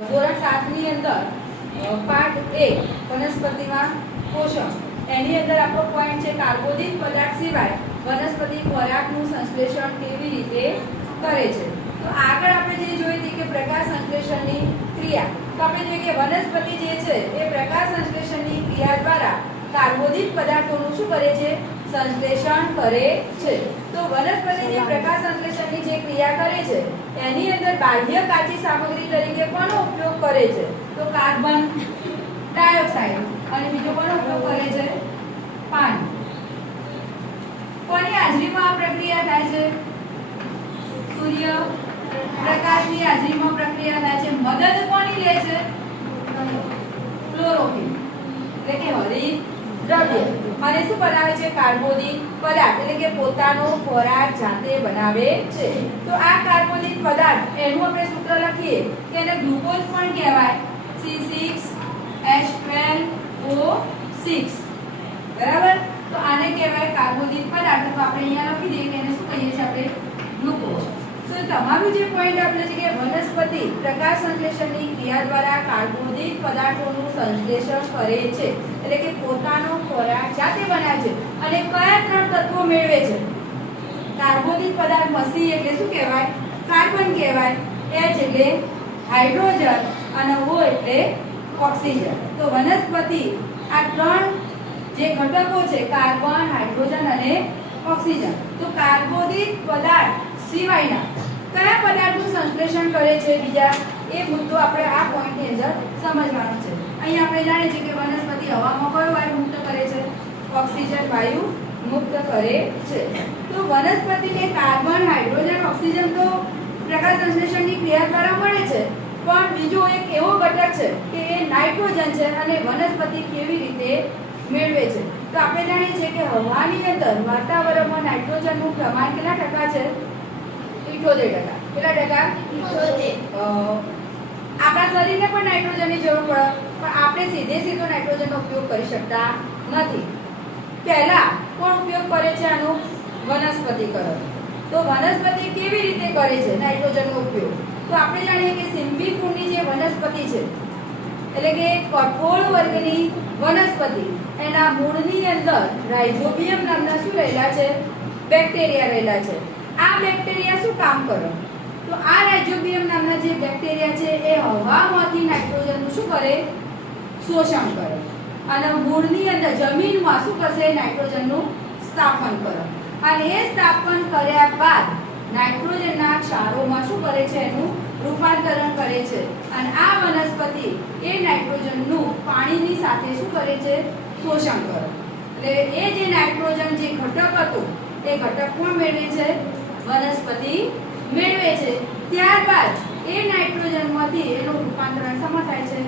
ધોરણ 7 ની અંદર પાઠ 1 વનસ્પતિમાં પોષણ એની અંદર આપણો પોઈન્ટ છે કાર્બોદિત પદાર્થ સિવાય વનસ્પતિ ખોરાકનું સંશ્લેષણ કેવી રીતે કરે છે। તો આગળ આપણે જે જોઈ હતી કે પ્રકાશ સંશ્લેષણની ક્રિયા, તો આપણે જોઈએ કે વનસ્પતિ જે છે એ પ્રકાશ સંશ્લેષણની ક્રિયા દ્વારા કાર્બોદિત પદાર્થોનું શું કરે છે? સંશ્લેષણ કરે છે। તો વનસ્પતિ જે પ્રકાશ સંશ્લેષણની જે ક્રિયા કરે છે એની અંદર બાહ્ય કાચી સામગ્રી તરીકે કોનો ઉપયોગ કરે છે? તો કાર્બન ડાયોક્સાઇડ અને બીજો કોનો ઉપયોગ કરે છે? પાણી। કોની હાજરીમાં આ પ્રક્રિયા થાય છે? સૂર્ય પ્રકાશની હાજરીમાં પ્રક્રિયા થાય છે। મદદ કોની લે છે? ક્લોરોફિલ એટલે કે હરિત દ્રવ્ય અને શું બનાવે છે? કાર્બોદિત પદાર્થ એટલે કે પોતાનો ખોરાક જાતે બનાવે છે। તો આ કાર્બોદિત પદાર્થ એનું આપણે સૂત્ર લખીએ કે એને ગ્લુકોઝ પણ કહેવાય, C6H12O6 બરાબર। તો આને કહેવાય કાર્બોદિત પદાર્થ। તો આપણે અહીંયા લખી દઈએ કે એને શું કહીએ છીએ આપણે? ગ્લુકોઝ। તો તમારું જે પોઈન્ટ આપણે છે કે વનસ્પતિ પ્રકાશ સંશ્લેષણની ક્રિયા દ્વારા કાર્બોદિત પદાર્થોનું સંશ્લેષણ કરે છે એટલે કે પોતાનો ખોરાક જાતે બનાવે છે અને કયા ત્રણ તત્વો મેળવે છે? કાર્બોદિત પદાર્થ સી એટલે શું કહેવાય? કાર્બન કહેવાય, H એટલે હાઇડ્રોજન અને O એટલે ઓક્સિજન। તો વનસ્પતિ આ ત્રણ જે ઘટકો છે કાર્બન, હાઇડ્રોજન અને ઓક્સિજન, તો કાર્બોદિત પદાર્થ સિવાયના કયા પદાર્થનું સંશ્લેષણ કરે છે બીજા? એ મુદ્દો આપણે આ પોઈન્ટની અંદર સમજવાનો છે। અહીં આપણે જાણીએ છીએ કે વનસ્પતિ હવામાં કયો વાયુ મુક્ત કરે છે? ઓક્સિજન વાયુ મુક્ત કરે છે। તો વનસ્પતિને કાર્બન, હાઇડ્રોજન, ઓક્સિજન તો પ્રકાશ સંશ્લેષણની ક્રિયા દ્વારા મળે છે, પણ બીજો એક એવો ઘટક છે કે એ નાઇટ્રોજન છે અને વનસ્પતિ કેવી રીતે મેળવે છે? તો આપણે જાણીએ છીએ કે હવાની અંદર વાતાવરણમાં નાઇટ્રોજનનું પ્રમાણ કેટલા ટકા છે? 78%। કેટલા ટકા? 78। આપણા શરીરને પણ નાઇટ્રોજનની જરૂર પડે, પણ આપણે સીધો નાઇટ્રોજનનો ઉપયોગ કરી શકતા નથી। પહેલા કોણ ઉપયોગ કરે છે આનો? વનસ્પતિ કરે। તો વનસ્પતિ કેવી રીતે કરે છે નાઇટ્રોજનનો ઉપયોગ? તો આપણે જાણીએ કે સિમ્બિફુરની જે વનસ્પતિ છે એટલે કે કઠોળ વર્ગની વનસ્પતિ, એના મૂળની અંદર રાઇઝોબિયમ નામના શું રહેલા છે? બેક્ટેરિયા રહેલા છે। આ બેક્ટેરિયા શું કામ કરે? તો આ રાઇઝોબિયમ નામના જે બેક્ટેરિયા છે એ હવામાંથી નાઇટ્રોજનનું શું કરે? શોષણ કરે અને મૂળની અંદર જમીનમાં શું કરશે? નાઇટ્રોજનનું સ્થાપન કરે અને એ સ્થાપન કર્યા બાદ નાઇટ્રોજનના ક્ષારોમાં શું કરે છે? એનું રૂપાંતરણ કરે છે અને આ વનસ્પતિ એ નાઇટ્રોજનનું પાણીની સાથે શું કરે છે? શોષણ કરે। એટલે એ જે નાઇટ્રોજન જે ઘટક હતો એ ઘટક કોણ મેળવે છે? વનસ્પતિ મેળવે છે। ત્યારબાદ એ નાઇટ્રોજનમાંથી એનું રૂપાંતરણ શેમાં થાય છે?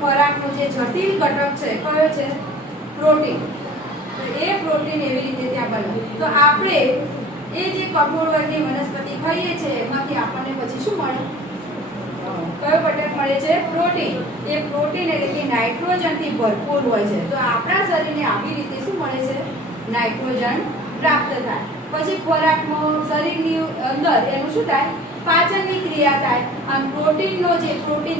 ખોરાકનો જે જટિલ ઘટક છે કયો છે? પ્રોટીન। તો એ પ્રોટીન એવી રીતે ત્યાં બને। તો આપણે એ જે કઠોળ વર્ગની વનસ્પતિ ખાઈએ છીએ એમાંથી આપણને પછી શું મળે? કયો ઘટક મળે છે? પ્રોટીન। એ પ્રોટીન એટલે કે નાઇટ્રોજનથી ભરપૂર હોય છે। તો આપણા શરીરને આવી રીતે શું મળે છે? નાઇટ્રોજન પ્રાપ્ત થાય। પછી ખોરાકમાં શરીરની અંદર એનું શું થાય? પાચનની ક્રિયા થાય અને પ્રોટીન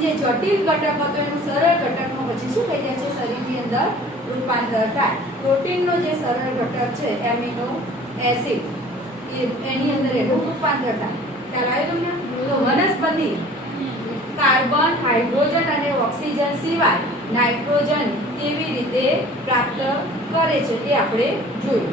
જે જટિલ ઘટક હતો એનું સરળ ઘટકમાં પછી શું થઈ જાય છે? શરીરની અંદર રૂપાંતર થાય। પ્રોટીનનો જે સરળ ઘટક છે એમિનો એસિડ એની અંદર એનું રૂપાંતર થાય। ખ્યાલ આવ્યો તમને? તો વનસ્પતિ કાર્બન, હાઇડ્રોજન અને ઓક્સિજન સિવાય નાઇટ્રોજન કેવી રીતે પ્રાપ્ત કરે છે એ આપણે જોયું।